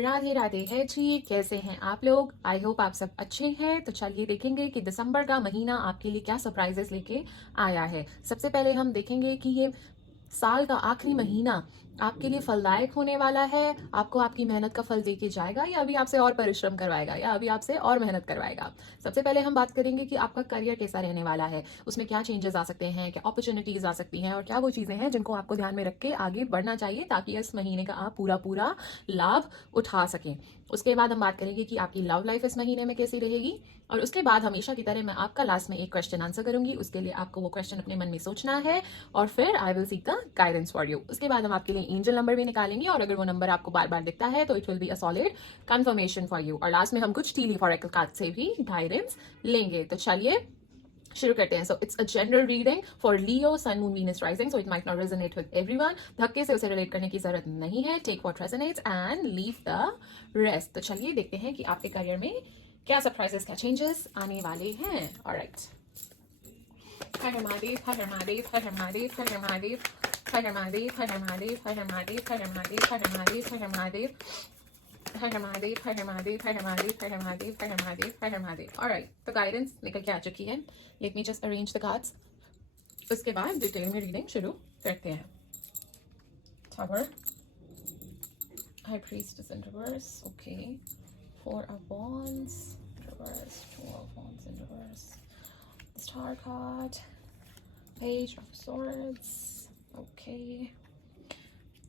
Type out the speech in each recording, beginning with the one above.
राधे राधे है जी। कैसे हैं आप लोग? आई होप आप सब अच्छे हैं। तो चलिए देखेंगे कि दिसंबर का महीना आपके लिए क्या सरप्राइजेस लेके आया है। सबसे पहले हम देखेंगे कि ये साल का आखिरी महीना आपके लिए फलदायक होने वाला है। आपको आपकी मेहनत का फल देके जाएगा या अभी आपसे और परिश्रम करवाएगा या अभी आपसे और मेहनत करवाएगा। सबसे पहले हम बात करेंगे कि आपका करियर कैसा रहने वाला है, उसमें क्या चेंजेस आ सकते हैं, क्या अपॉर्चुनिटीज आ सकती हैं और क्या वो चीजें हैं जिनको आपको ध्यान में रख के आगे बढ़ना चाहिए ताकि इस महीने का आप पूरा पूरा लाभ उठा सकें। उसके बाद हम बात करेंगे कि आपकी लव लाइफ इस महीने में कैसी रहेगी और उसके बाद हमेशा की तरह मैं आपका लास्ट में एक क्वेश्चन आंसर करूंगी। उसके लिए आपको वो क्वेश्चन अपने मन में सोचना है और फिर I will seek the guidance for you. उसके बाद हम आपके लिए एंजल नंबर भी निकालेंगे और अगर वो नंबर आपको बार बार दिखता है तो it will be a solid confirmation for you. और लास्ट में हम कुछ टीली फॉरेकल कार्ड से भी गाइडेंस लेंगे। तो चलिए शुरू करते हैं। So it's a general reading for Leo, sun, moon, Venus, rising, so it might not resonate with everyone. धक्के से उसे रिलेट करने की जरूरत नहीं है। Take what resonates and leave the rest. तो चलिए देखते हैं कि आपके करियर में क्या सरप्राइजेस, क्या चेंजेस आने वाले हैं। ऑलराइट। हर हर महादेव, हर हर महादेव, हर हर महादेव, हर हर महादेव, हर हर महादेव, हर हर महादेव, हर हर महादेव, हर हर महादेव, हर हर महादेव, हर हर महादेव, हर हर महादेव, हर हर महादेव, हर हर महादेव, हर हर महादेव, हर हर महादेव, हर हर महादेव। ऑलराइट, तो गाइडेंस निकल के आ चुकी है। Let me just arrange the cards. उसके बाद डिटेल में रीडिंग शुरू करते हैं। Tower, high priestess in reverse, okay. Four of wands reverse, two of wands in reverse, the star card, page of swords, okay।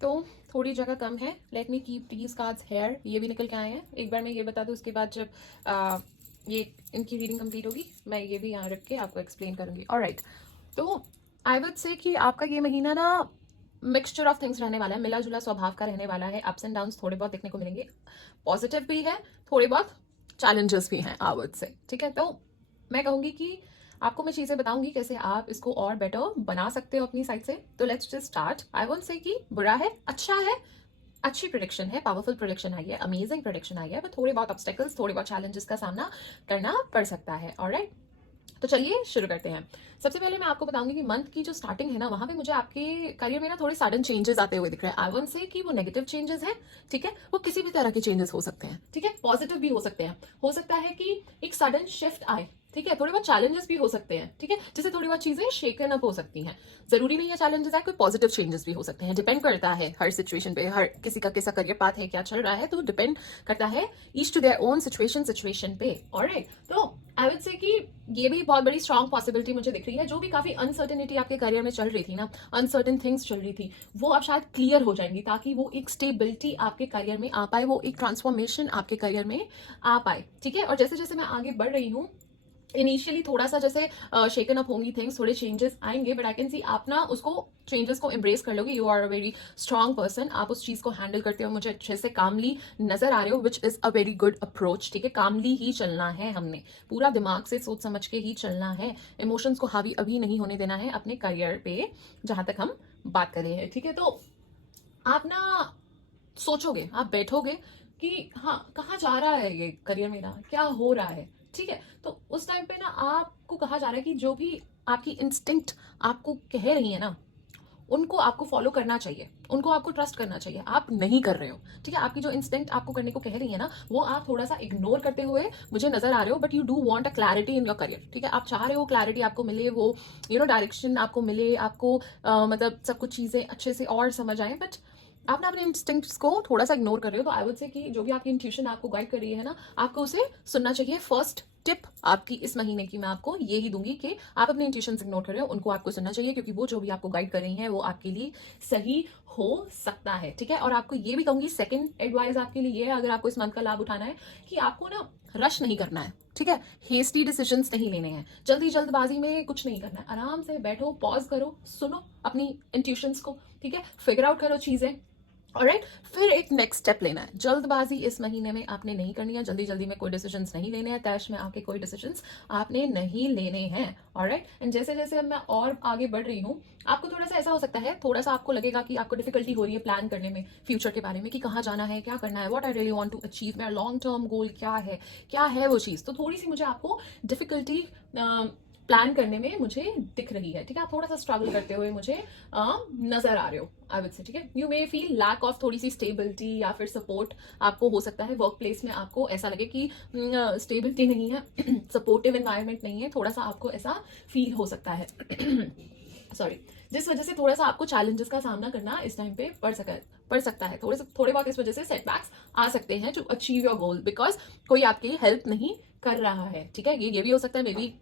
तो थोड़ी जगह कम है। Let me keep these cards here. ये भी निकल के आए हैं। एक बार मैं ये बता दूं, उसके बाद जब ये इनकी रीडिंग कंप्लीट होगी मैं ये भी यहाँ रख के आपको एक्सप्लेन करूंगी। ऑलराइट, तो आई वुड से कि आपका ये महीना ना मिक्सचर ऑफ थिंग्स रहने वाला है, मिला जुला स्वभाव का रहने वाला है। अप्स एंड डाउन्स थोड़े बहुत देखने को मिलेंगे, पॉजिटिव भी है, थोड़े बहुत चैलेंजेस भी हैं आई वुड से। ठीक है, तो मैं कहूंगी कि आपको मैं चीजें बताऊंगी कैसे आप इसको और बेटर बना सकते हो अपनी साइड से। तो let's just start. I won't say कि बुरा है, अच्छा है, अच्छी प्रोडिक्शन है, पावरफुल प्रोडिक्शन आई है, अमेजिंग प्रोडिक्शन आई है, पर थोड़े बहुत ऑब्स्टेकल्स, थोड़े बहुत चैलेंजेस का सामना करना पड़ सकता है। ऑलराइट, तो चलिए शुरू करते हैं। सबसे पहले मैं आपको बताऊंगी कि मंथ की जो स्टार्टिंग है ना, वहां पे मुझे आपके करियर में ना थोड़े सडन चेंजेस आते हुए दिख रहे हैं। आई वोंट से कि वो नेगेटिव चेंजेस हैं, ठीक है, वो किसी भी तरह के चेंजेस हो सकते हैं, ठीक है, पॉजिटिव भी हो सकते हैं। हो सकता है कि एक सडन शिफ्ट आए, ठीक है, थोड़े बहुत चैलेंजेस भी हो सकते हैं, ठीक है, जैसे थोड़ी बहुत चीजें शेकन अप हो सकती हैं। जरूरी नहीं है चैलेंजेस है, कोई पॉजिटिव चेंजेस भी हो सकते हैं। डिपेंड करता है हर सिचुएशन पे, हर किसी का कैसा करियर पाथ है, क्या चल रहा है, तो डिपेंड करता है each to their own situation पे। ऑलराइट, तो आई वुड से कि ये भी बहुत बड़ी स्ट्रॉन्ग पॉसिबिलिटी मुझे दिख रही है। जो भी काफी अनसर्टेनिटी आपके करियर में चल रही थी ना, अनसर्टेन थिंग्स चल रही थी, वो अब शायद क्लियर हो जाएंगी ताकि वो एक स्टेबिलिटी आपके करियर में आ पाए, वो एक ट्रांसफॉर्मेशन आपके करियर में आ पाए। ठीक है, और जैसे जैसे मैं आगे बढ़ रही हूँ, इनिशियली थोड़ा सा जैसे शेकन अप होंगी थिंग्स, थोड़े चेंजेस आएंगे, बट आई कैन सी आप ना उसको चेंजेस को एम्ब्रेस कर लोगे। You are a very strong person, आप उस चीज को हैंडल करते हो, मुझे अच्छे से कामली नजर आ रहे हो, which is a very good approach. ठीक है, कामली ही चलना है, हमने पूरा दिमाग से सोच समझ के ही चलना है, इमोशंस को हावी अभी नहीं होने देना है अपने करियर पे, जहां तक हम बात कर रहे हैं। ठीक है, तो आप ना सोचोगे, आप बैठोगे कि हाँ कहाँ जा रहा है ये करियर मेरा, क्या हो रहा है। ठीक है, तो उस टाइम पे ना आपको कहा जा रहा है कि जो भी आपकी इंस्टिंक्ट आपको कह रही है ना, उनको आपको फॉलो करना चाहिए, उनको आपको ट्रस्ट करना चाहिए। आप नहीं कर रहे हो, ठीक है, आपकी जो इंस्टिंक्ट आपको करने को कह रही है ना, वो आप थोड़ा सा इग्नोर करते हुए मुझे नजर आ रहे हो। But you do want a clarity in your career. ठीक है, आप चाह रहे हो क्लैरिटी आपको मिले, वो डायरेक्शन आपको मिले, आपको मतलब सब कुछ चीजें अच्छे से और समझ आए, बट आप ना अपने इंस्टिंक्ट्स को थोड़ा सा इग्नोर कर रहे हो। तो आई वुड से कि जो भी आपकी इंट्यूशन आपको गाइड कर रही है ना, आपको उसे सुनना चाहिए। फर्स्ट टिप आपकी इस महीने की मैं आपको ये ही दूंगी कि आप अपने इंट्यूशन इग्नोर कर रहे हो, उनको आपको सुनना चाहिए, क्योंकि वो जो भी आपको गाइड कर रही हैं वो आपके लिए सही हो सकता है। ठीक है, और आपको ये भी कहूंगी, सेकंड एडवाइस आपके लिए ये है, अगर आपको इस मंथ का लाभ उठाना है, कि आपको ना रश नहीं करना है। ठीक है, हेस्टी डिसीजंस नहीं लेने हैं, जल्दबाजी में कुछ नहीं करना है। आराम से बैठो, पॉज करो, सुनो अपनी इंट्यूशंस को, ठीक है, फिगर आउट करो चीजें। ऑलराइट, फिर एक नेक्स्ट स्टेप लेना है। जल्दबाजी इस महीने में आपने नहीं करनी है, जल्दी जल्दी में कोई डिसीजंस नहीं लेने हैं, तैश में आके कोई डिसीजंस आपने नहीं लेने हैं। ऑलराइट, एंड जैसे जैसे अब मैं और आगे बढ़ रही हूँ, आपको थोड़ा सा ऐसा हो सकता है, थोड़ा सा आपको लगेगा कि आपको डिफिकल्टी हो रही है प्लान करने में, फ्यूचर के बारे में, कि कहाँ जाना है, क्या करना है, what I really want to achieve, मेरा लॉन्ग टर्म गोल क्या है वो चीज। तो थोड़ी सी मुझे आपको डिफिकल्टी प्लान करने में मुझे दिख रही है, ठीक है। आप थोड़ा सा स्ट्रगल करते हुए मुझे नजर आ रहे हो, आई वुड से, ठीक है। You may feel lack of थोड़ी सी स्टेबिलिटी या फिर सपोर्ट आपको हो सकता है वर्क प्लेस में, आपको ऐसा लगे कि स्टेबिलिटी नहीं है, सपोर्टिव एनवायरनमेंट नहीं है, थोड़ा सा आपको ऐसा फील हो सकता है सॉरी, जिस वजह से थोड़ा सा आपको चैलेंजेस का सामना करना इस टाइम पे पड़ सकता है। थोड़े बहुत इस वजह से सेटबैक्स आ सकते हैं to achieve your goal, because कोई आपकी हेल्प नहीं कर रहा है, ठीक है। ये भी हो सकता है मे बी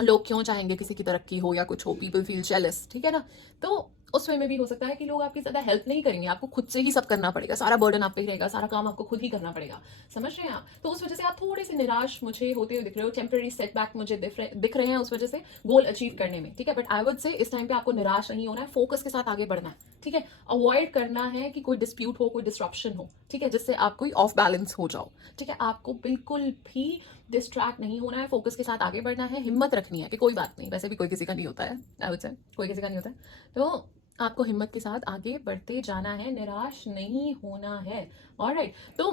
लोग क्यों चाहेंगे किसी की तरक्की हो या कुछ हो, पीपल फील जेलस, ठीक है ना। तो उस वे में भी हो सकता है कि लोग आपकी ज्यादा हेल्प नहीं करेंगे, आपको खुद से ही सब करना पड़ेगा, सारा बर्डन आप पे ही रहेगा, सारा काम आपको खुद ही करना पड़ेगा, समझ रहे हैं आप। तो उस वजह से आप थोड़े से निराश मुझे होते हुए दिख रहे हो, टेम्पररी सेटबैक मुझे दिख रहे हैं उस वजह से गोल अचीव करने में, ठीक है। बट आई वुड से इस टाइम पे आपको निराश नहीं होना है, फोकस के साथ आगे बढ़ना है, ठीक है। अवॉइड करना है कि कोई डिस्प्यूट हो, कोई डिस्ट्रप्शन हो, ठीक है, जिससे आप कोई ऑफ बैलेंस हो जाओ, ठीक है। आपको बिल्कुल भी डिस्ट्रैक्ट नहीं होना है, फोकस के साथ आगे बढ़ना है, हिम्मत रखनी है कि कोई बात नहीं, वैसे भी कोई किसी का नहीं होता है, आई वुड से कोई किसी का नहीं होता है। तो आपको हिम्मत के साथ आगे बढ़ते जाना है, निराश नहीं होना है, ऑलराइट। तो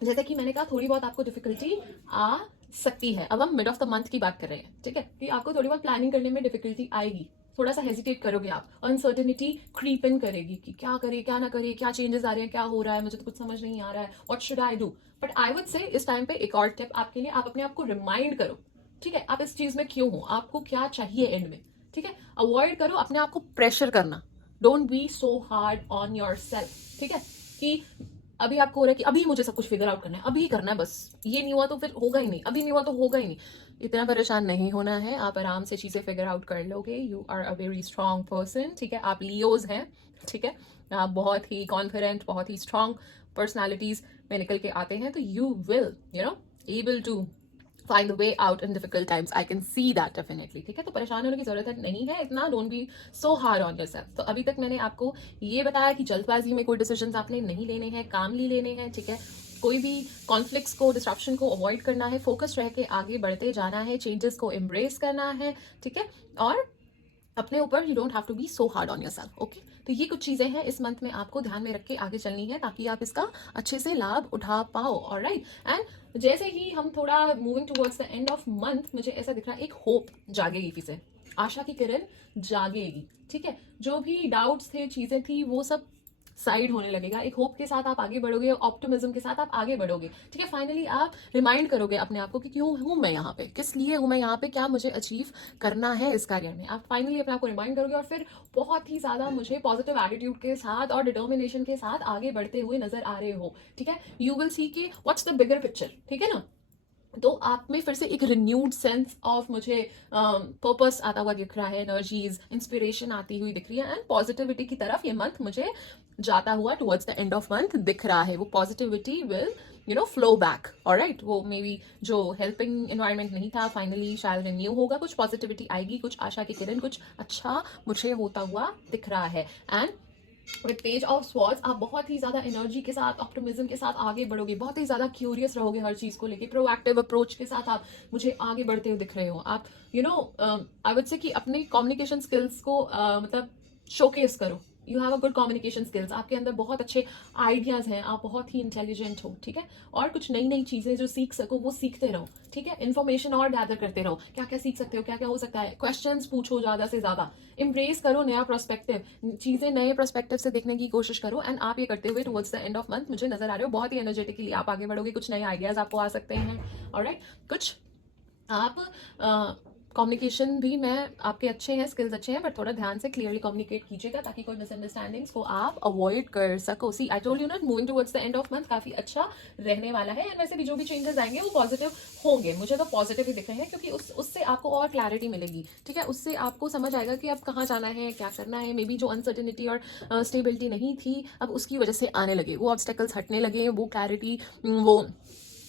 जैसे कि मैंने कहा थोड़ी बहुत आपको डिफिकल्टी आ सकती है। अब हम मिड ऑफ द मंथ की बात कर रहे हैं, ठीक है, कि आपको थोड़ी बहुत प्लानिंग करने में डिफिकल्टी आएगी, थोड़ा सा हेजिटेट करोगे आप, अनसर्टेनिटी क्रीप इन करेगी कि क्या करे क्या ना करे, क्या चेंजेस आ रहे हैं, क्या हो रहा है, मुझे तो कुछ समझ नहीं आ रहा है, what should I do. But I would से इस टाइम पे एक और टिप आपके लिए, आप अपने आप को रिमाइंड करो, ठीक है, आप इस चीज में क्यों हो, आपको क्या चाहिए एंड में, ठीक है। अवॉइड करो अपने आप को प्रेशर करना, don't be so hard on your self, ठीक है, कि अभी आपको हो रहा है कि अभी मुझे सब कुछ फिगर आउट करना है, अभी करना है, बस ये नहीं हुआ तो फिर होगा ही नहीं, अभी नहीं हुआ तो होगा ही नहीं। इतना परेशान नहीं होना है, आप आराम से चीजें फिगर आउट कर लोगे, you are a very strong person, ठीक है। आप लियोज हैं, ठीक है, आप बहुत ही कॉन्फिडेंट, बहुत ही स्ट्रांग पर्सनैलिटीज में निकल के आते हैं, तो you will able to find the way out in difficult times, I can see that definitely, ठीक है। तो परेशान होने की जरूरत नहीं है इतना, don't be so hard on yourself. तो अभी तक मैंने आपको ये बताया कि जल्दबाजी में कोई डिसीजंस आपने नहीं लेने हैं, कामली लेने हैं, ठीक है। कोई भी कॉन्फ्लिक्ट्स को, डिस्ट्रप्शन को अवॉइड करना है, फोकस रह के आगे बढ़ते जाना है, चेंजेस को एम्ब्रेस करना है, ठीक है। और अपने ऊपर you don't have to be so hard on yourself, okay. तो ये कुछ चीजें हैं इस मंथ में आपको ध्यान में रख के आगे चलनी है, ताकि आप इसका अच्छे से लाभ उठा पाओ, ऑलराइट। एंड जैसे ही हम थोड़ा moving towards the end of month, मुझे ऐसा दिख रहा है एक होप जागेगी, फिर से आशा की किरण जागेगी, ठीक है। जो भी डाउट्स थे, चीजें थी, वो सब साइड होने लगेगा, एक होप के साथ आप आगे बढ़ोगे, ऑप्टिमिज्म के साथ आप आगे बढ़ोगे, ठीक है। फाइनली आप रिमाइंड करोगे अपने आप को कि क्यों हूं मैं यहाँ पे, किस लिए हूं मैं यहाँ पे, क्या मुझे अचीव करना है इस करियर में। आप फाइनली अपने आप को रिमाइंड करोगे और फिर बहुत ही ज्यादा मुझे पॉजिटिव एटीट्यूड के साथ और डिटर्मिनेशन के साथ आगे बढ़ते हुए नजर आ रहे हो, ठीक है। यू विल सी कि व्हाट्स द बिगर पिक्चर, ठीक है ना। तो आप में फिर से एक रिन्यूड सेंस ऑफ मुझे पर्पस आता हुआ दिख रहा है, एनर्जीज, इंस्पिरेशन आती हुई दिख रही है, एंड पॉजिटिविटी की तरफ ये मंथ मुझे जाता हुआ towards the end of month दिख रहा है। वो positivity will flow back, alright. वो मे बी जो हेल्पिंग एनवायरनमेंट नहीं था, फाइनली शायद रिन्यू होगा, कुछ पॉजिटिविटी आएगी, कुछ आशा की किरण, कुछ अच्छा मुझे होता हुआ दिख रहा है। And with page of swords आप बहुत ही ज्यादा एनर्जी के साथ, ऑप्टिमिज्म के साथ आगे बढ़ोगे, बहुत ही ज्यादा क्यूरियस रहोगे हर चीज को लेके, प्रोएक्टिव अप्रोच के साथ आप मुझे आगे बढ़ते हुए दिख रहे हो। आप आई वुड से कि अपने कम्युनिकेशन स्किल्स को मतलब शोकेस करो, you have a good communication skills, आपके अंदर बहुत अच्छे आइडियाज हैं, आप बहुत ही इंटेलिजेंट हो, ठीक है। और कुछ नई नई चीजें जो सीख सको वो सीखते रहो, ठीक है। इन्फॉर्मेशन और गैदर करते रहो, क्या क्या सीख सकते हो, क्या क्या हो सकता है, क्वेश्चंस पूछो ज्यादा से ज्यादा, इम्प्रेस करो नया पर्सपेक्टिव, चीजें नए पर्सपेक्टिव से देखने की कोशिश करो। एंड आप ये करते हुए towards the end of month मुझे नजर आ रहे हो बहुत ही एनर्जेटिकली आप आगे बढ़ोगे, कुछ नए आइडियाज आपको आ सकते हैं, ऑलराइट। कुछ आप कम्युनिकेशन भी मैं आपके अच्छे हैं, स्किल्स अच्छे हैं, बट थोड़ा ध्यान से क्लियरली कम्युनिकेट कीजिएगा ताकि कोई मिसअंडरस्टैंडिंग्स को आप अवॉइड कर सको। सी आई टोल्ड यू ना, moving towards the end of month काफी अच्छा रहने वाला है, एंड वैसे भी जो भी चेंजेस आएंगे वो पॉजिटिव होंगे, मुझे तो पॉजिटिव ही दिख रहे हैं, क्योंकि उससे आपको और क्लैरिटी मिलेगी, ठीक है। उससे आपको समझ आएगा कि अब कहाँ जाना है, क्या करना है। मे बी जो अनसर्टेनिटी और स्टेबिलिटी नहीं थी, अब उसकी वजह से आने लगे, वो ऑब्स्टेकल्स हटने लगे, वो क्लैरिटी, वो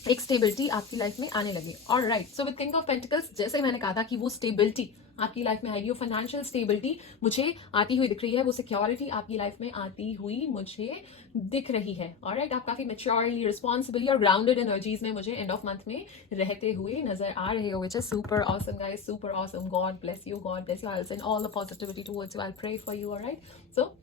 एक स्टेबिलिटी आपकी लाइफ में आने लगे, alright. So with king of pentacles, जैसे मैंने कहा था कि वो स्टेबिलिटी आपकी लाइफ में आएगी, वो फाइनेंशियल स्टेबिलिटी मुझे आती हुई दिख रही है, वो सिक्योरिटी आपकी लाइफ में आती हुई मुझे दिख रही है, ऑलराइट। आप काफी मैच्योरली, रिस्पॉन्सिबली और ग्राउंडेड एनर्जीज में मुझे एंड ऑफ मंथ में रहते हुए नजर आ रहे हो, which is super awesome guys, super awesome. God bless you, God bless you. I will send all the positivity towards you, I will pray for you, alright. So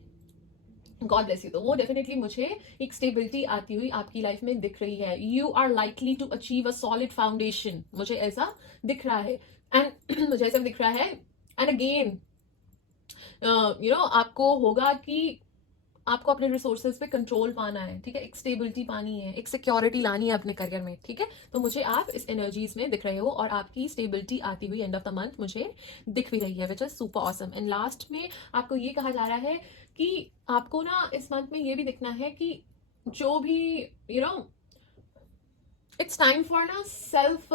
God bless you. तो वो definitely मुझे एक stability आती हुई आपकी life में दिख रही है। You are likely to achieve a solid foundation, मुझे ऐसा दिख रहा है। एंड मुझे ऐसा दिख रहा है, एंड अगेन आपको होगा कि आपको अपने रिसोर्सेज पे कंट्रोल पाना है, ठीक है, एक स्टेबिलिटी पानी है, एक सिक्योरिटी लानी है अपने करियर में, ठीक है। तो मुझे आप इस एनर्जीज में दिख रहे हो और आपकी स्टेबिलिटी आती हुई एंड ऑफ द मंथ मुझे दिख भी रही है, which is super awesome. And last में आपको ये कहा जा रहा है कि आपको ना इस मंथ में ये भी दिखना है कि जो भी it's time for ना self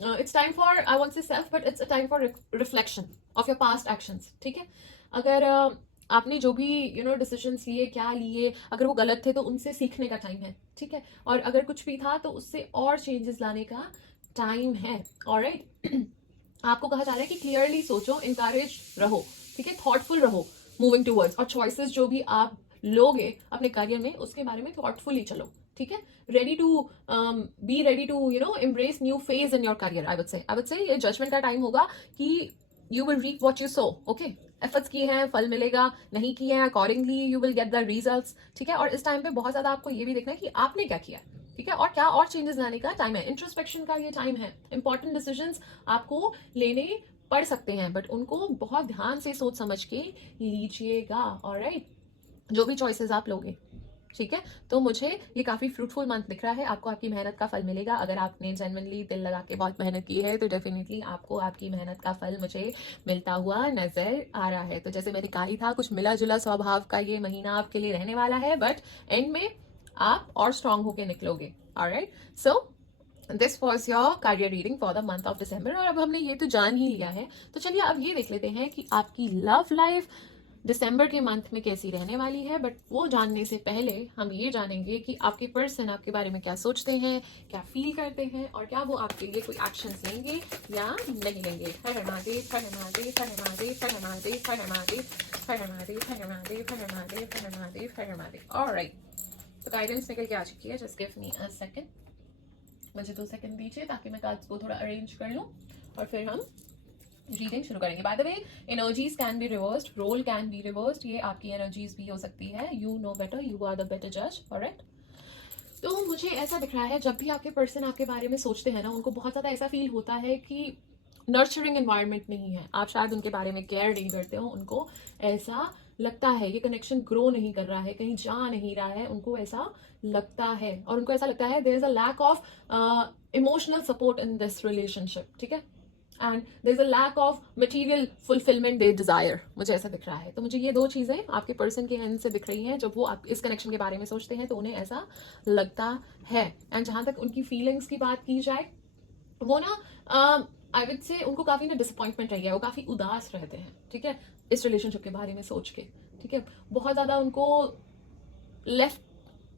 it's time for, I won't say self, but it's a time for reflection of your past actions, ठीक है। अगर आपने जो भी डिसीजंस लिए, क्या लिए, अगर वो गलत थे तो उनसे सीखने का टाइम है, ठीक है। और अगर कुछ भी था तो उससे और चेंजेस लाने का टाइम है, ऑलराइट। आपको कहा जा रहा है कि क्लियरली सोचो, इंकरेज रहो, ठीक है, थॉटफुल रहो मूविंग टूवर्ड्स, और चॉइसेस जो भी आप लोगे अपने करियर में उसके बारे में थॉटफुली चलो, ठीक है। Ready to be ready to embrace new phase in your career. I would say ये जजमेंट का टाइम होगा कि you will reap what you sow, okay. Efforts किए हैं, फल मिलेगा, नहीं किए हैं, accordingly you will get the results, ठीक है। और इस टाइम पे बहुत ज्यादा आपको ये भी देखना है कि आपने क्या किया, ठीक है, और क्या और चेंजेस लाने का टाइम है। इंट्रोस्पेक्शन का ये टाइम है। इंपॉर्टेंट डिसीजंस आपको लेने पड़ सकते हैं, बट उनको बहुत ध्यान से सोच समझ के लीजिएगा, ऑलराइट, जो भी चॉइसेस आप लोगे, ठीक है। तो मुझे ये काफी फ्रूटफुल मंथ दिख रहा है। आपको आपकी मेहनत का फल मिलेगा। अगर आपने जेन्युइनली दिल लगा के बहुत मेहनत की है तो डेफिनेटली आपको आपकी मेहनत का फल मुझे मिलता हुआ नजर आ रहा है। तो जैसे मैंने कहा ही था, कुछ मिला जुला स्वभाव का ये महीना आपके लिए रहने वाला है, बट एंड में आप और स्ट्रांग होके निकलोगे, alright. So this was your career reading for the month of December. और अब हमने ये तो जान ही लिया है, तो चलिए अब ये देख लेते हैं कि आपकी लव लाइफ दिसंबर के मंथ में कैसी रहने वाली है। बट वो जानने से पहले हम ये जानेंगे कि आपके पर्सन आपके बारे में क्या सोचते हैं, क्या फील करते हैं, और क्या वो आपके लिए कोई एक्शन लेंगे या नहीं लेंगे। हर महादेव, हर महादेव, हर महादेव, हर महादेव, हर महादेव, हर महादेव, हर महादेव, हर महादेव, हर महादेव, हर महादेव। ऑलराइट, तो गाइडेंस निकल के आ चुकी है। Just give me a second, मुझे 2 सेकंड दीजिए ताकि मैं कार्ड्स को थोड़ा अरेंज कर लूँ और फिर हम रीडिंग शुरू करेंगे। By the way, energies can be reversed, role can be reversed, ये आपकी एनर्जीज भी हो सकती है। You know better, you are the better जज, ऑलराइट। तो मुझे ऐसा दिख रहा है, जब भी आपके पर्सन आपके बारे में सोचते हैं ना, उनको बहुत ज़्यादा ऐसा फील होता है कि नर्चरिंग एनवायरनमेंट नहीं है, आप शायद उनके बारे में केयर नहीं करते हो। उनको ऐसा लगता है ये कनेक्शन ग्रो नहीं कर रहा है, कहीं जा नहीं रहा है, उनको ऐसा लगता है। और उनको ऐसा लगता है there is a lack of emotional support in this relationship, ठीक है, and there is a lack of material fulfilment they desire, मुझे ऐसा दिख रहा है। तो मुझे ये 2 चीजें आपके पर्सन के एंड से दिख रही हैं। जब वो आप इस कनेक्शन के बारे में सोचते हैं तो उन्हें ऐसा लगता है। एंड जहां तक उनकी फीलिंग्स की बात की जाए, वो ना आई वुड से उनको काफी ना डिसअपॉइंटमेंट रही है, वो काफी उदास रहते हैं, ठीक है, इस रिलेशनशिप के बारे में सोच के, ठीक है। बहुत ज्यादा उनको लेफ्ट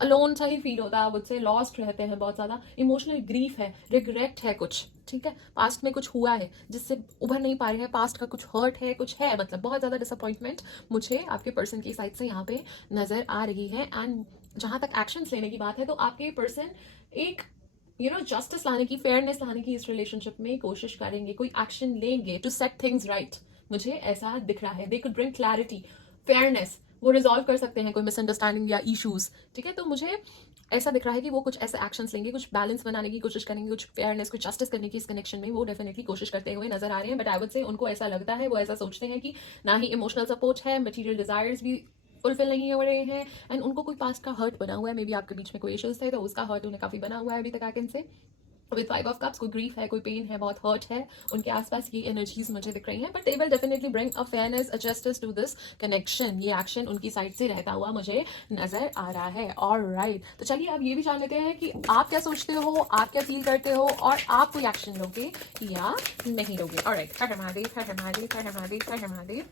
अलोन सा ही फील होता है, मुझसे लॉस्ट रहते हैं, बहुत ज्यादा इमोशनल ग्रीफ है, रिग्रेट है कुछ, ठीक है, पास्ट में कुछ हुआ है जिससे उभर नहीं पा रहे हैं, पास्ट का कुछ हर्ट है, कुछ है, मतलब बहुत ज्यादा डिसअपॉइंटमेंट मुझे आपके पर्सन की साइड से यहाँ पे नजर आ रही है। एंड जहां तक एक्शंस लेने की बात है, तो आपके पर्सन एक जस्टिस लाने की, फेयरनेस लाने की इस रिलेशनशिप में कोशिश करेंगे, कोई एक्शन लेंगे टू सेट थिंग्स राइट, मुझे ऐसा दिख रहा है। They could bring clarity, fairness, वो रिजॉल्व कर सकते हैं कोई मिसअंडरस्टैंडिंग या इश्यूज, ठीक है। तो मुझे ऐसा दिख रहा है कि वो कुछ ऐसे एक्शंस लेंगे, कुछ बैलेंस बनाने की कोशिश करेंगे, कुछ फेयरनेस, कुछ जस्टिस करने की इस कनेक्शन में वो डेफिनेटली कोशिश करते हुए नजर आ रहे हैं। बट आई वुड से उनको ऐसा लगता है, वो ऐसा सोचते हैं कि ना ही इमोशनल सपोर्ट है, मटीरियल डिजायर्स भी फुलफिल नहीं हो रहे हैं, एंड उनको कोई पास्ट का हर्ट बना हुआ है। मे बी आपके बीच में कोई इश्यूज थे तो उसका हर्ट उन्हें काफी बना हुआ है अभी तक। I can say with 5 of cups, कोई ग्रीफ है, कोई पेन है, बहुत हर्ट है उनके आसपास, ये एनर्जीज मुझे दिख रही हैं। But they will definitely bring a fairness, a justice to this connection, ये एक्शन उनकी साइड से रहता हुआ मुझे नजर आ रहा है, ऑलराइट। तो चलिए अब ये भी जान लेते हैं कि आप क्या सोचते हो, आप क्या फील करते हो, और आप कोई एक्शन लोगे या नहीं लोगे, ऑलराइट। हर महादेव, हर महादेव, हर महादेव, हर महादेव,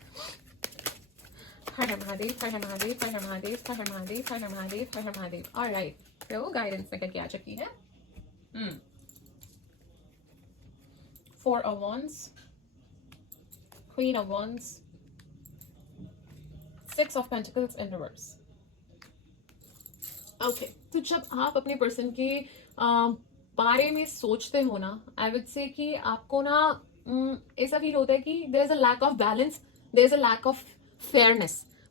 हर महादेव, हर महादेव, हर महादेव, हर महादेव, हर महादेव, हर महादेव, ऑलराइट। तो गाइडेंस में करके आ चुकी है। Four of Wands, Queen of Wands, Six of Pentacles in reverse. Okay, तो जब आप अपने पर्सन के बारे में सोचते हो ना, आई वुड से कि आपको ना ऐसा फील होता है कि there is a lack of balance, there is a lack of fairness.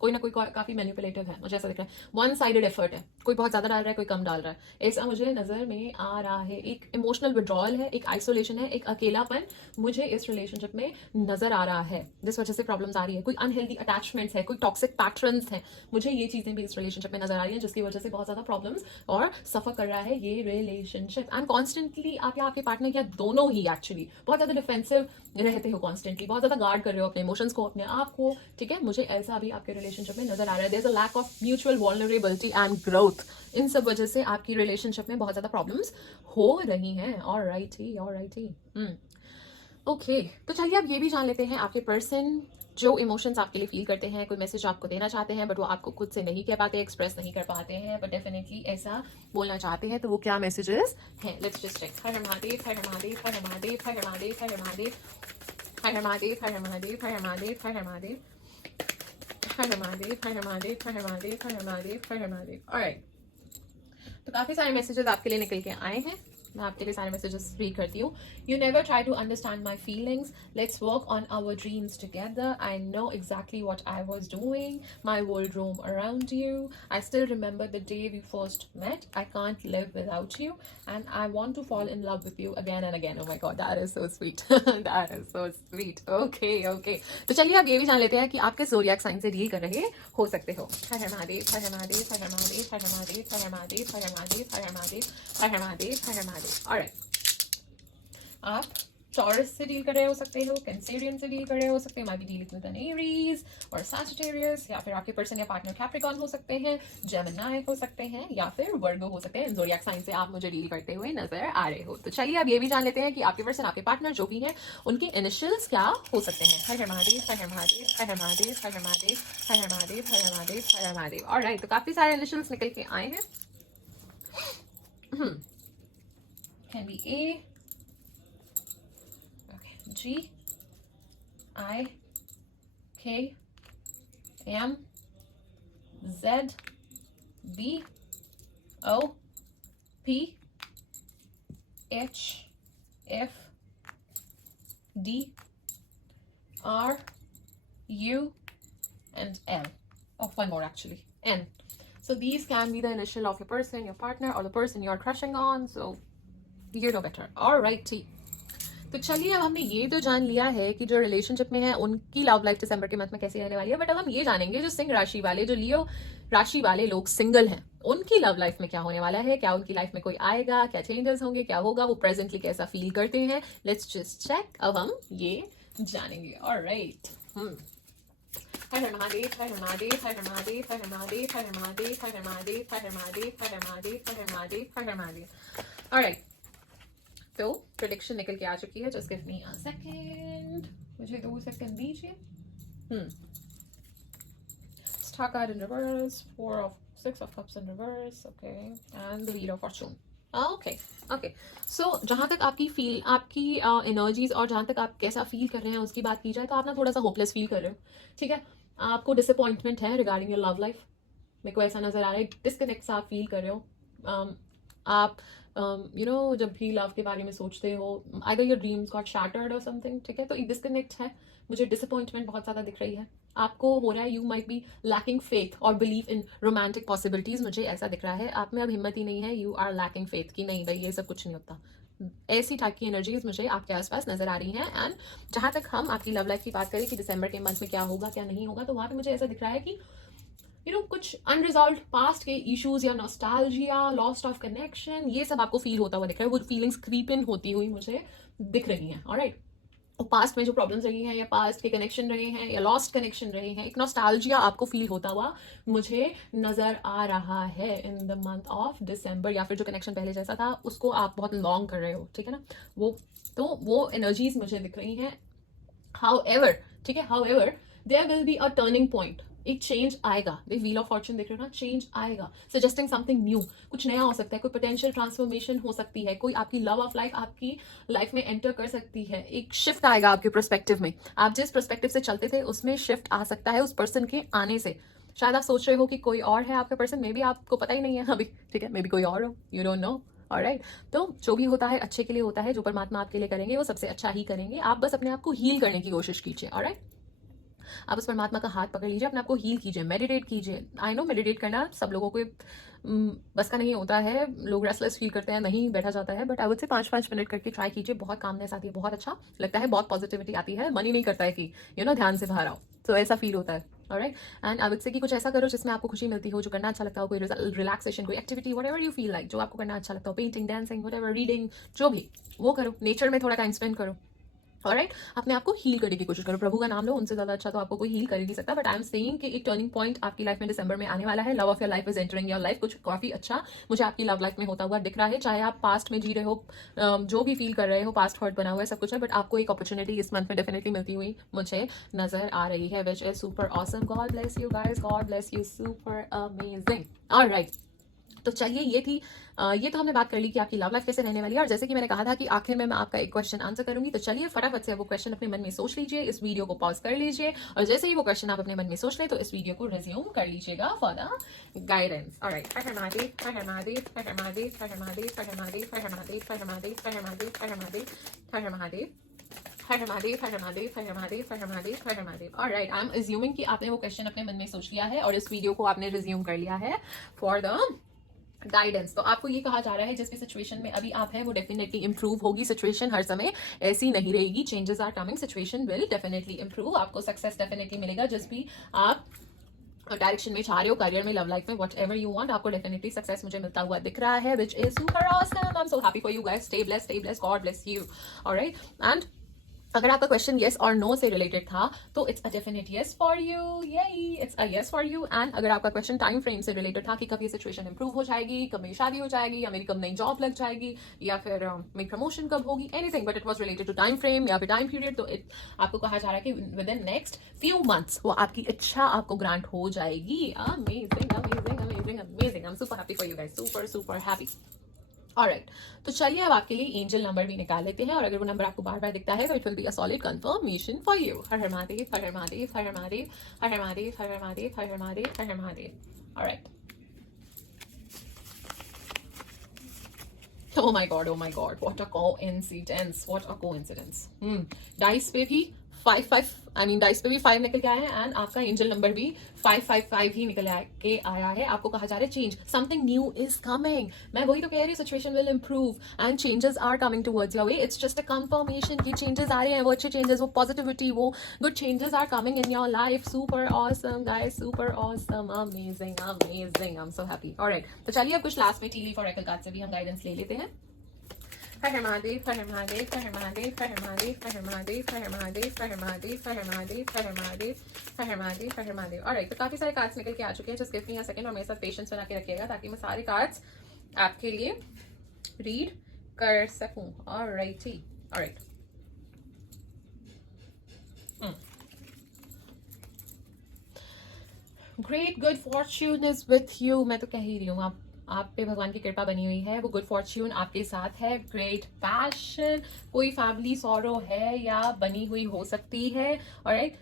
कोई ना कोई काफी मैनिपुलेटिव है, मुझे ऐसा दिख रहा है। वन साइडेड एफर्ट है, कोई बहुत ज्यादा डाल रहा है, कोई कम डाल रहा है, ऐसा मुझे नजर में आ रहा है। एक इमोशनल विड्रॉल है, एक आइसोलेशन है, एक अकेलापन मुझे इस रिलेशनशिप में नजर आ रहा है, जिस वजह से प्रॉब्लम्स आ रही है। कोई अनहेल्दी अटैचमेंट्स है, कोई टॉक्सिक पैटर्न्स है, मुझे ये चीजें भी इस रिलेशनशिप में नजर आ रही है, जिसकी वजह से बहुत ज्यादा प्रॉब्लम्स और सफर कर रहा है ये रिलेशनशिप। एंड कॉन्स्टेंटली आप या आपके पार्टनर या दोनों ही एक्चुअली बहुत ज्यादा डिफेंसिव रहते हो, कॉन्स्टेंटली बहुत ज्यादा गार्ड कर रहे हो अपने इमोशंस को, अपने आप को, ठीक है। मुझे ऐसा भी आपके रिलेशनशिप में नजर आ रहा है। There is a lack of mutual vulnerability and growth. इन सब वजह से आपकी रिलेशनशिप में बहुत ज्यादा प्रॉब्लम्स हो रही हैं। Alrighty, alrighty. ओके, तो चलिए अब ये भी जान लेते हैं आपके पर्सन जो इमोशंस आपके लिए फील करते हैं, कोई मैसेज आपको देना चाहते हैं बट वो आपको खुद से नहीं कह पाते, एक्सप्रेस नहीं कर पाते हैं, बट डेफिनेटली ऐसा बोलना चाहते हैं, तो वो क्या मैसेजेस हैं? Let's just check. Har Har Mahadev, Har Har Mahadev, Har Har Mahadev, Har Har Mahadev, Har Har Mahadev, Har Har Mahadev, Har Har Mahadev, Har Har Mahadev, Har Har Mahadev, Har Har Mahadev, Har Har Mahadev, Har Har Mahadev, Har Har Mahadev, Har Har Mahadev. Alright, तो काफी सारे मैसेजेस आपके लिए निकल के आए हैं, मैं आपके लिए सारे मैसेजेस रीड करती हूँ। You never try to understand my feelings, let's work on our dreams together, I know exactly what I was doing, my world roam around you, I still remember the day we first met, I can't live without you and I want to fall in love with you again and again. Oh my god, that is so sweet, that is so sweet. Okay okay, तो चलिए अब ये भी जान लेते हैं कि आप किस ज़ोडिएक साइन से डील कर रहे हो सकते हो। हर हर महादेव, हर हर महादेव, हर हर महादेव, हर हर महादेव, हर हर महादेव, हर हर महादेव, हर हर महादेव, हर हर महादेव, हर हर महादेव। ऑलराइट, आप टॉरस से डील कर रहे हो सकते हो, कैंसेरियन से डील कर रहे हो सकते हो, might be dealing with an Aries और सैजिटेरियस, या फिर आपके पर्सन या पार्टनर कैप्रिकॉर्न हो सकते हैं, जेमिनी हो सकते हैं, या फिर वर्गो हो सकते हैं। ज़ोडिएक साइन से आप मुझे डील करते हुए नजर आ रहे हो। तो चलिए अब ये भी जान लेते हैं कि आपके पर्सन, आपके पार्टनर जो भी हैं, उनके इनिशियल्स क्या हो सकते हैं। हर हर महादेव, हर हर महादेव, हर हर महादेव, हर हर महादेव, हर हर महादेव, हर हर महादेव, हर हर महादेव। ऑलराइट, तो काफी सारे इनिशियल्स निकल के आए हैं। Can be A, G, I, K, M, Z, B, O, P, H, F, D, R, U, and L. Oh, one more actually, N. So these can be the initial of your person, your partner, or the person you're crushing on. So you know better. Alrighty. तो चलिए अब हमने ये तो जान लिया है कि जो रिलेशनशिप में है उनकी लव लाइफ दिसंबर के मंथ में कैसी रहने वाली है, बट अब हम ये जानेंगे जो सिंह राशि वाले, जो लियो राशि वाले लोग सिंगल हैं, उनकी लव लाइफ में क्या होने वाला है। क्या उनकी लाइफ में कोई आएगा, क्या चेंजेस होंगे, क्या होगा, वो प्रेजेंटली कैसा फील करते हैं। लेट्स जस्ट चेक, अब हम ये जानेंगे। ऑलराइट, हर हर महादेव, हर हर महादेव, हर हर महादेव, हर हर महादेव, हर हर महादेव, हर हर महादेव, हर हर महादेव, हर हर महादेव, हर हर महादेव, हर हर महादेव। ऑलराइट, तो प्रेडिक्शन निकल के आ चुकी है। Just give me a second, मुझे 2 सेकंड दीजिए। Star card in reverse, 6 of cups in reverse, okay, and the wheel of fortune. Okay okay, so जहाँ तक आपकी एनर्जीज और जहाँ तक आप कैसा फील कर रहे हैं उसकी बात की जाए, तो आप ना थोड़ा सा होपलेस फील कर रहे हो, ठीक है। आपको डिसअपॉइंटमेंट है रिगार्डिंग योर लव लाइफ, मेरे को ऐसा नजर आ रहा है। डिस्कनेक्ट आप फील कर रहे हो। आप जब भी लव के बारे में सोचते हो, either your dreams got shattered और समथिंग, ठीक है, तो एक डिस्कनेक्ट है। मुझे डिसअपॉइंटमेंट बहुत ज़्यादा दिख रही है, आपको हो रहा है। You might be lacking faith और बिलीव इन रोमांटिक पॉसिबिलिटीज, मुझे ऐसा दिख रहा है। आप में अब हिम्मत ही नहीं है, यू आर लैकिंग फेथ कि नहीं भाई ये सब कुछ नहीं होता। ऐसी टाइप की एनर्जीज मुझे आपके आसपास नजर आ रही हैं। एंड जहाँ तक हम आपकी लव लाइफ की बात करें कि दिसंबर के मंथ में क्या होगा क्या नहीं होगा, तो वहाँ पे मुझे ऐसा दिख रहा है कि कुछ अनरिजॉल्व पास्ट के इश्यूज या नॉस्टैल्जिया, लॉस्ट ऑफ कनेक्शन, ये सब आपको फील होता हुआ दिख रहा है। वो फीलिंग्स क्रीप इन होती हुई मुझे दिख रही हैं। ऑलराइट, पास्ट में जो प्रॉब्लम्स रही हैं या पास्ट के कनेक्शन रहे हैं या लॉस्ट कनेक्शन रहे हैं, एक नॉस्टैल्जिया आपको फील होता हुआ मुझे नजर आ रहा है in the month of December. या फिर जो कनेक्शन पहले जैसा था उसको आप बहुत लॉन्ग कर रहे हो, ठीक है ना, वो एनर्जीज मुझे दिख रही हैं। हाउएवर, ठीक है, however there will be a turning point, एक चेंज आएगा। व्हील ऑफ फॉर्चून देख रहे हो ना, चेंज आएगा, सजेस्टिंग समथिंग न्यू, कुछ नया हो सकता है, कोई पोटेंशियल ट्रांसफॉर्मेशन हो सकती है, कोई आपकी लव ऑफ लाइफ आपकी लाइफ में एंटर कर सकती है, एक शिफ्ट आएगा आपके पर्सपेक्टिव में। आप जिस पर्सपेक्टिव से चलते थे उसमें शिफ्ट आ सकता है उस पर्सन के आने से। शायद आप सोच रहे हो कि कोई और है आपका पर्सन, मे बी आपको पता ही नहीं है अभी, ठीक है, मे बी कोई और हो, यू डोंट नो। ऑलराइट, तो जो भी होता है अच्छे के लिए होता है, जो परमात्मा आपके लिए करेंगे वो सबसे अच्छा ही करेंगे। आप बस अपने आप को हील करने की कोशिश कीजिए। ऑलराइट, आप उस परमात्मा का हाथ पकड़ लीजिए, अपने आप को हील कीजिए, मेडिटेट कीजिए। आई नो मेडिटेट करना सब लोगों को बस का नहीं होता है, लोग रेस्टलेस फील करते हैं, नहीं बैठा जाता है, बट आई वुड से 5-5 मिनट करके ट्राई कीजिए, बहुत कामनेस आती है, बहुत अच्छा लगता है, बहुत पॉजिटिविटी आती है, मन ही नहीं करता है कि ध्यान से बाहर आओ, तो ऐसा फील होता है। ऑलराइट, एंड आई वुड से कि कुछ ऐसा करो जिसमें आपको खुशी मिलती हो, जो करना अच्छा लगता हो, कोई रिलैक्सेशन, कोई activity, whatever you feel like, जो आपको करना अच्छा लगता हो, पेंटिंग, डांसिंग, व्हाटएवर, रीडिंग, जो भी, वो करो, नेचर में थोड़ा टाइम स्पेंड करो। ऑलराइट, अपने आप को हील करने की कोशिश करो, प्रभु का नाम लो, उनसे ज्यादा अच्छा तो आपको कोई हील कर ही नहीं सकता। बट आई एम सेइंग कि एक टर्निंग पॉइंट आपकी लाइफ में दिसंबर में आने वाला है। Love of your life is entering your life, कुछ काफी अच्छा मुझे आपकी लव लाइफ में होता हुआ दिख रहा है। चाहे आप पास्ट में जी रहे हो, जो भी फील कर रहे हो, पास्ट हर्ट बना हुआ है, सब कुछ है, बट आपको एक अपॉर्चुनिटी इस मंथ में डेफिनेटली मिलती हुई मुझे नजर आ रही है, which is super awesome. God bless you guys, God bless you, super amazing. Alright, तो चलिए ये तो हमने बात कर ली कि आपकी लव लाइफ कैसे रहने वाली है, और जैसे कि मैंने कहा था कि आखिर में मैं आपका एक क्वेश्चन आंसर करूंगी, तो चलिए फटाफट से वो क्वेश्चन अपने मन में सोच लीजिए, इस वीडियो को पॉज कर लीजिए, और जैसे ही वो क्वेश्चन आप अपने मन में सोच लें तो इस वीडियो को रिज्यूम कर लीजिएगा for the guidance. Alright, her Har Mahadev, Har Har Mahadev, Har Har Mahadev, Har Har Mahadev, Har Har Mahadev, Har Har Mahadev, Har Har Mahadev, Har Har Mahadev, Har Har Mahadev, Har Har Mahadev, Har Har Mahadev, Har Har Mahadev, Har Har Mahadev, Har Har Mahadev, Har Har Mahadev. Alright, I am assuming कि आपने वो क्वेश्चन अपने मन में सोच लिया है और इस वीडियो को आपने रिज्यूम कर लिया है फॉर द गाइडेंस। तो आपको ये कहा जा रहा है जिस भी सिचुएशन में अभी आप हैं वो डेफिनेटली इंप्रूव होगी। सिचुएशन हर समय ऐसी नहीं रहेगी, changes are coming, situation will definitely improve, आपको सक्सेस डेफिनेटली मिलेगा जिस भी आप डायरेक्शन में चाह रहे हो, करियर में, लव लाइफ में, वट एवर यू वांट, आपको डेफिनेटली सक्सेस मुझे मिलता हुआ दिख रहा है, which is super awesome. I am so happy for you guys, stay blessed, God bless you. Alright, and अगर आपका क्वेश्चन येस और नो से रिलेटेड था तो it's a definite yes for you, यही it's a yes for you. And अगर आपका question time frame से रिलेटेड था कि कब ये सिचुएशन इंप्रूव हो जाएगी, कब मेरी शादी हो जाएगी, या मेरी कब नई जॉब लग जाएगी, या फिर मेरी प्रमोशन कब होगी, anything but it was related to time frame या फिर टाइम पीरियड, तो आपको कहा जा रहा है कि with in next few months वो आपकी इच्छा आपको ग्रांट हो जाएगी। Amazing amazing amazing amazing, I am super happy for you guys, super super happy. Alright, तो चलिए अब आपके लिए एंजल नंबर भी निकाल लेते हैं, और अगर वो नंबर आपको बार बार दिखता है तो it will be a solid confirmation for you. Her Har Mahadev, Har Har Mahadev, Har Har Mahadev, Har Har Mahadev, Har Har Mahadev, Har Har Mahadev, Har Har Mahadev. Alright, oh my god, what a coincidence, what a coincidence। Dice पे भी 5 डाइस पे भी 5 निकल के आया है, एंड आपका एंजल नंबर भी 555 ही निकल के आया है। आपको कहा जा रहा है change, something new is coming. मैं वही तो कह रही हूँ, situation will improve and changes are coming towards your way. It's just a confirmation कि चेंजेस आ रहे हैं, वो अच्छे चेंजेस, वो पॉजिटिविटी, वो good changes are coming in your life. Super awesome guys, super awesome, amazing amazing, I am so happy. Alright, तो चलिए अब कुछ लास्ट में टी लीफ और ऑरेकल कार्ड से भी हम गाइडेंस ले लेते हैं। हर हर महादेव, हर हर महादेव, हर हर महादेव, हर हर महादेव, हर हर महादेव, हर हर महादेव, हर हर महादेव, हर हर महादेव, हर हर महादेव, हर हर महादेव, हर हर महादेव। ऑलराइट, तो काफी सारे कार्ड्स निकल के आ चुके हैं। Just give me a second और मेरे साथ पेशेंस बना के रखिएगा ताकि मैं सारे कार्ड्स आपके लिए रीड कर सकूं। Alright, alright, great good Fortune is with you. मैं तो कह ही रही हूँ, आप पे भगवान की कृपा बनी हुई है, वो गुड फॉर्च्यून आपके साथ है। ग्रेट पैशन, कोई फैमिली सॉरो है या बनी हुई हो सकती है। Alright,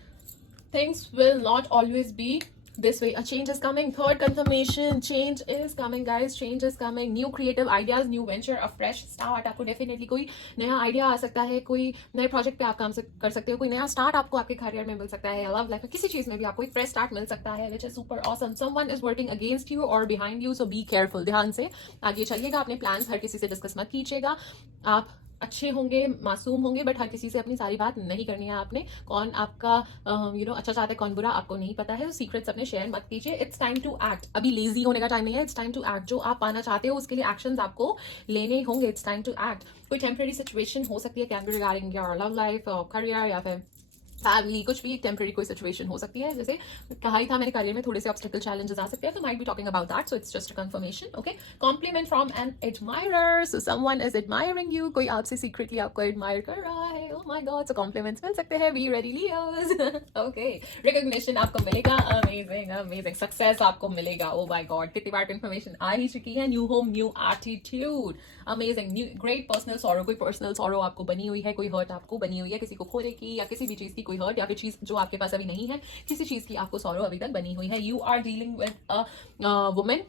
things will not always be this way, a change is coming, third confirmation, change is coming guys, change is coming, new creative ideas, new venture, a fresh start। आपको definitely कोई नया आइडिया आ सकता है, कोई नए project पे आप काम कर सकते हो, कोई नया स्टार्ट आपको आपके करियर में मिल सकता है, लव लाइफ में, किसी चीज में भी आपको एक फ्रेश स्टार्ट मिल सकता है, which is super awesome. Someone is working against you और behind you, so be careful, ध्यान से आगे चलिएगा। अपने प्लान्स हर किसी से डिस्कस मत कीजिएगा। आप अच्छे होंगे, मासूम होंगे, बट हर किसी से अपनी सारी बात नहीं करनी है आपने। कौन आपका अच्छा चाहता है, कौन बुरा, आपको नहीं पता है। सीक्रेट्स अपने शेयर मत कीजिए। इट्स टाइम टू एक्ट, अभी लेजी होने का टाइम नहीं है, इट्स टाइम टू एक्ट। जो आप पाना चाहते हो उसके लिए एक्शंस आपको लेने होंगे, इट्स टाइम टू एक्ट। कोई टेम्परेरी सिचुएशन हो सकती है, can be regarding your love life, career या फिर फैमिली, कुछ भी टेम्परेरी कोई सिचुएशन हो सकती है। जैसे कहा ही था मेरे करियर में थोड़े से ऑब्स्टिकल चैलेंजेस आ सकते हैं, तो might be talking about that, so it's just a confirmation. Okay, compliment from an admirer, so someone is admiring you, कोई आपसे सीक्रेटली आपको एडमायर कर रहा है। Oh my God, so compliments मिल सकते हैं, be ready Leos. Okay, recognition आपको मिलेगा, अमेजिंग अमेजिंग, सक्सेस आपको मिलेगा। ओह माय गॉड, कितनी बार इन्फॉर्मेशन आ ही चुकी है। New home, new attitude, amazing, new great personal sorrow, कोई पर्सनल सॉरो आपको बनी हुई है, कोई हर्ट आपको बनी हुई है, किसी को खोने की या किसी भी चीज की कोई हर्ट या फिर चीज जो आपके पास अभी नहीं है, किसी चीज की आपको सॉरो अभी तक बनी हुई है। You are dealing with a woman,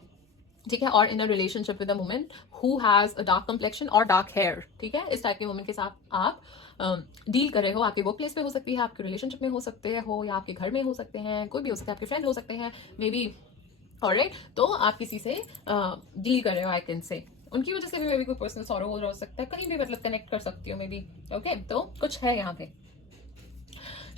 ठीक है, और in a relationship with a woman who has a dark complexion और डार्क हेयर, ठीक है, इस टाइप के वुमन के साथ आप डील कर रहे हो, आपके वर्क प्लेस पे हो सकती है, आपके रिलेशनशिप में हो सकते हो, या आपके घर में हो सकते हैं, कोई भी हो सकता है, आपके फ्रेंड हो सकते हैं मे बी। ऑलराइट, तो आप किसी से डील कर रहे हो, आई कैन से उनकी वजह से भी मे बी कोई पर्सनल सॉरो हो सकता है, कहीं भी मतलब कनेक्ट कर सकती हो मे बी। ओके, तो कुछ है यहाँ पे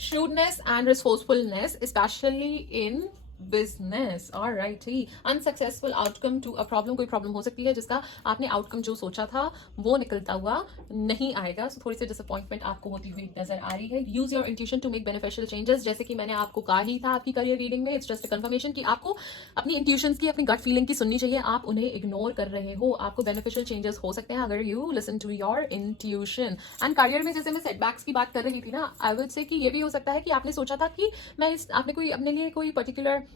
shrewdness and resourcefulness, especially in business. Alright, unsuccessful outcome to a problem, कोई प्रॉब्लम हो सकती है जिसका आपने आउटकम जो सोचा था वो निकलता हुआ नहीं आएगा, so थोड़ी सी डिसअपॉइंटमेंट आपको होती हुई नजर आ रही है। Use your intuition to make beneficial changes, जैसे कि मैंने आपको कहा ही था आपकी करियर रीडिंग में, इट्स जस्ट अ कंफर्मेशन कि आपको अपनी इंट्यूशंस की, अपनी गट फीलिंग की सुननी चाहिए, आप उन्हें इग्नोर कर रहे हो। आपको बेनिफिशियल चेंजेस हो सकते हैं अगर you listen to your intuition. And career में जैसे मैं सेटबैक्स की बात कर रही थी ना, आई वुड से कि ये भी हो सकता है कि आपने सोचा था कि आपने कोई अपने लिए कोई पर्टिकुलर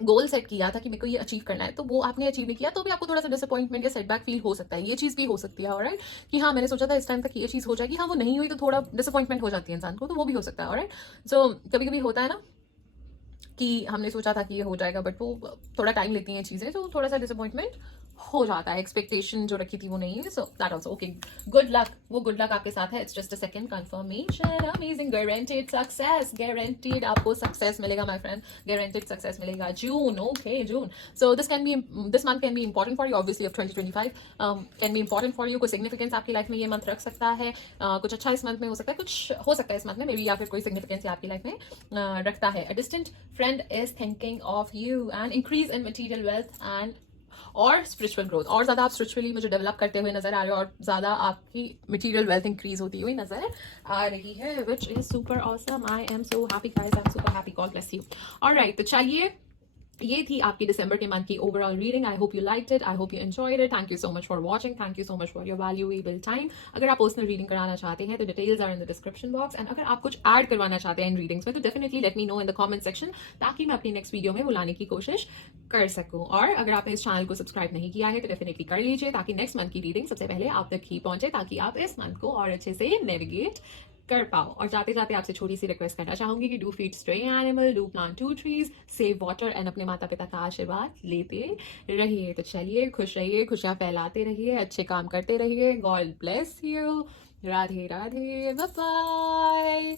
गोल सेट किया था कि मेरे को ये अचीव करना है, तो वो आपने अचीव नहीं किया, तो भी आपको थोड़ा सा डिसअपॉइंटमेंट या सेटबैक फील हो सकता है। ये चीज भी हो सकती है, ऑलराइट, कि हाँ मैंने सोचा था इस टाइम तक ये चीज हो जाएगी, हाँ वो नहीं हुई, तो थोड़ा डिसअपॉइंटमेंट हो जाती है इंसान को, तो वो भी हो सकता है। ऑलराइट, सो कभी कभी होता है ना कि हमने सोचा था कि ये हो जाएगा, बट वो थोड़ा टाइम लेती हैं चीजें, तो थोड़ा सा डिसअपॉइंटमेंट हो जाता है, एक्सपेक्टेशन जो रखी थी वो नहीं है, so that also okay. Good luck, वो गुड लक आपके साथ है, it's just a second confirmation. Amazing, guaranteed success, guaranteed आपको सक्सेस मिलेगा माय फ्रेंड, गारंटीड सक्सेस मिलेगा। June, okay June, so this month can be important for you, obviously of 2025 can be important for you, कोई significance आपकी life में ये month रख सकता है, कुछ अच्छा इस मंथ में हो सकता है, कुछ हो सकता है इस मंथ में मे बी, या फिर कोई सिग्निफिकेंस आपकी लाइफ में रखता है। A distant friend is thinking of you, and increase in material wealth and और स्पिरिचुअल ग्रोथ, और ज्यादा आप स्पिरिचुअली मुझे डेवलप करते हुए नजर आ रहे हो, और ज्यादा आपकी मटेरियल वेल्थ इंक्रीज होती हुई नजर आ रही है, which is super awesome. I am so happy guys, I am super happy, God bless you. Alright, तो चलिए ये थी आपकी दिसंबर के मंथ की overall reading. I hope you liked it, I hope you enjoyed it. Thank you so much for watching, thank you so much for your valuable time. अगर आप पर्सनल रीडिंग कराना चाहते हैं तो details are in the description box, and अगर आप कुछ add करवाना चाहते हैं इन रीडिंग्स में तो definitely let me know in the comment section, ताकि मैं अपनी नेक्स्ट वीडियो में वो लाने की कोशिश कर सकूं। और अगर आपने इस चैनल को सब्सक्राइब नहीं किया है तो डेफिनेटली कर लीजिए, ताकि नेक्स्ट मंथ की रीडिंग सबसे पहले आप तक ही पहुंचे, ताकि आप इस मंथ को और अच्छे से नेविगेट कर पाओ। और जाते जाते आपसे छोटी सी रिक्वेस्ट करना चाहूंगी कि do feed stray animal, do plant 2 trees, save water, and अपने माता पिता का आशीर्वाद लेते रहिए। तो चलिए, खुश रहिए, खुशियां फैलाते रहिए, अच्छे काम करते रहिए। God bless you, Radhe Radhe, bye bye.